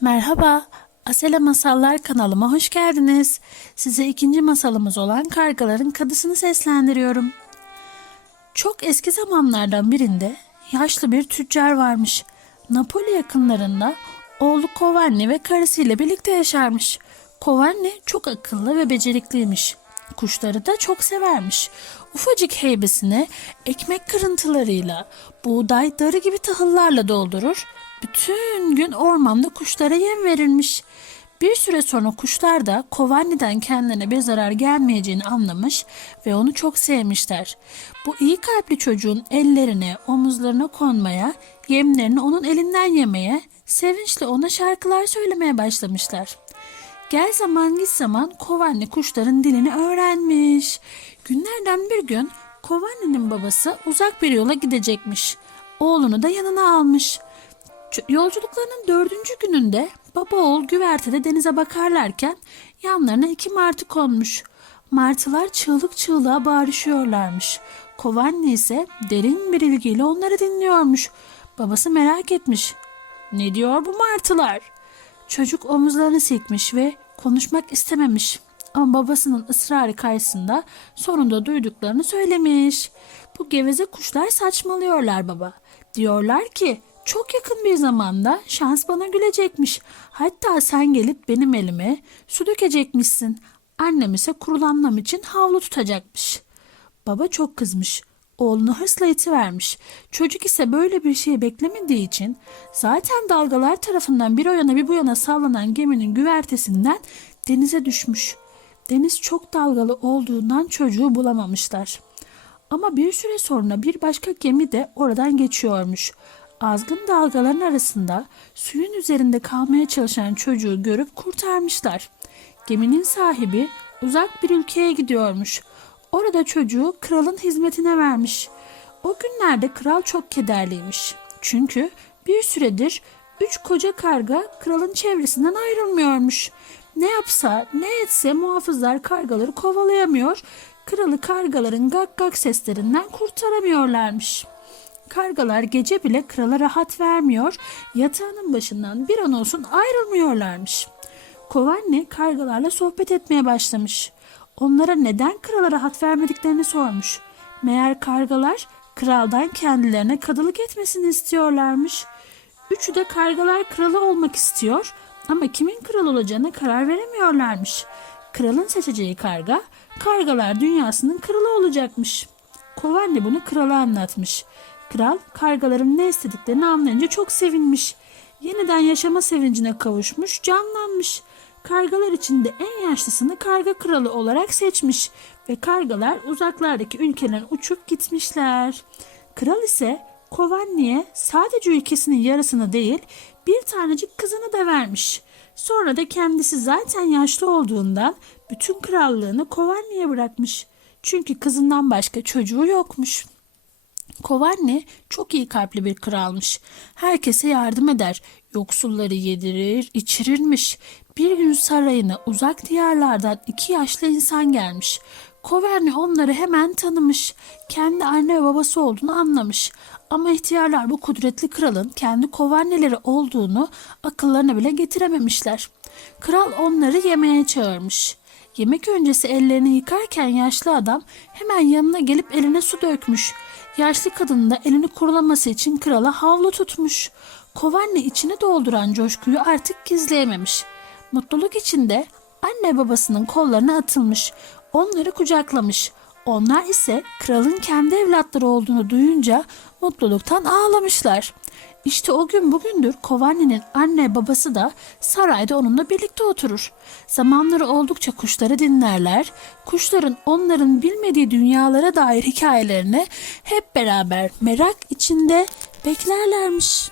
Merhaba, Asela Masallar kanalıma hoş geldiniz. Size ikinci masalımız olan Kargaların Kadısını seslendiriyorum. Çok eski zamanlardan birinde yaşlı bir tüccar varmış. Napoli yakınlarında oğlu Kovanni ve karısıyla birlikte yaşarmış. Kovanni çok akıllı ve becerikliymiş. Kuşları da çok severmiş. Ufacık heybesini ekmek kırıntılarıyla, buğday, darı gibi tahıllarla doldurur. Bütün gün ormanda kuşlara yem verilmiş. Bir süre sonra kuşlar da Kovanni'den kendilerine bir zarar gelmeyeceğini anlamış ve onu çok sevmişler. Bu iyi kalpli çocuğun ellerine, omuzlarına konmaya, yemlerini onun elinden yemeye, sevinçle ona şarkılar söylemeye başlamışlar. Gel zaman git zaman Kovanni kuşların dilini öğrenmiş. Günlerden bir gün Kovanni'nin babası uzak bir yola gidecekmiş. Oğlunu da yanına almış. Yolculuklarının dördüncü gününde baba oğul güvertede denize bakarlarken yanlarına iki martı konmuş. Martılar çığlık çığlığa bağırışıyorlarmış. Kovanni ise derin bir ilgiyle onları dinliyormuş. Babası merak etmiş. Ne diyor bu martılar? Çocuk omuzlarını silkmiş ve konuşmak istememiş. Ama babasının ısrarı karşısında sonunda duyduklarını söylemiş. Bu geveze kuşlar saçmalıyorlar baba. Diyorlar ki çok yakın bir zamanda şans bana gülecekmiş. Hatta sen gelip benim elime su dökecekmişsin. Annem ise kurulanmam için havlu tutacakmış. Baba çok kızmış. Oğlunu hırsla itivermiş. Çocuk ise böyle bir şey beklemediği için zaten dalgalar tarafından bir o yana bir bu yana sallanan geminin güvertesinden denize düşmüş. Deniz çok dalgalı olduğundan çocuğu bulamamışlar. Ama bir süre sonra bir başka gemi de oradan geçiyormuş. Azgın dalgaların arasında suyun üzerinde kalmaya çalışan çocuğu görüp kurtarmışlar. Geminin sahibi uzak bir ülkeye gidiyormuş. Orada çocuğu kralın hizmetine vermiş. O günlerde kral çok kederliymiş. Çünkü bir süredir üç koca karga kralın çevresinden ayrılmıyormuş. Ne yapsa ne etse muhafızlar kargaları kovalayamıyor, kralı kargaların gak gak seslerinden kurtaramıyorlarmış. Kargalar gece bile krala rahat vermiyor, yatağının başından bir an olsun ayrılmıyorlarmış. Kovanni kargalarla sohbet etmeye başlamış. Onlara neden krala rahat vermediklerini sormuş. Meğer kargalar kraldan kendilerine kadılık etmesini istiyorlarmış. Üçü de kargalar kralı olmak istiyor ama kimin kral olacağına karar veremiyorlarmış. Kralın seçeceği karga, kargalar dünyasının kralı olacakmış. Kovanni bunu krala anlatmış. Kral kargaların ne istediklerini anlayınca çok sevinmiş. Yeniden yaşama sevincine kavuşmuş, canlanmış. Kargalar içinde en yaşlısını karga kralı olarak seçmiş ve kargalar uzaklardaki ülkelerin uçup gitmişler. Kral ise Kovanni'ye sadece ülkesinin yarısını değil bir tanecik kızını da vermiş. Sonra da kendisi zaten yaşlı olduğundan bütün krallığını Kovanni'ye bırakmış. Çünkü kızından başka çocuğu yokmuş. Kovanni çok iyi kalpli bir kralmış. Herkese yardım eder. Yoksulları yedirir, içirirmiş. Bir gün sarayına uzak diyarlardan iki yaşlı insan gelmiş. Kovanni onları hemen tanımış. Kendi anne ve babası olduğunu anlamış. Ama ihtiyarlar bu kudretli kralın kendi kovanneleri olduğunu akıllarına bile getirememişler. Kral onları yemeğe çağırmış. Yemek öncesi ellerini yıkarken yaşlı adam hemen yanına gelip eline su dökmüş. Yaşlı kadın da elini kurulaması için krala havlu tutmuş. Kovanne içini dolduran coşkuyu artık gizleyememiş. Mutluluk içinde anne babasının kollarına atılmış. Onları kucaklamış. Onlar ise kralın kendi evlatları olduğunu duyunca mutluluktan ağlamışlar. İşte o gün bugündür Kovanni'nin anne babası da sarayda onunla birlikte oturur. Zamanları oldukça kuşları dinlerler. Kuşların onların bilmediği dünyalara dair hikayelerini hep beraber merak içinde beklerlermiş.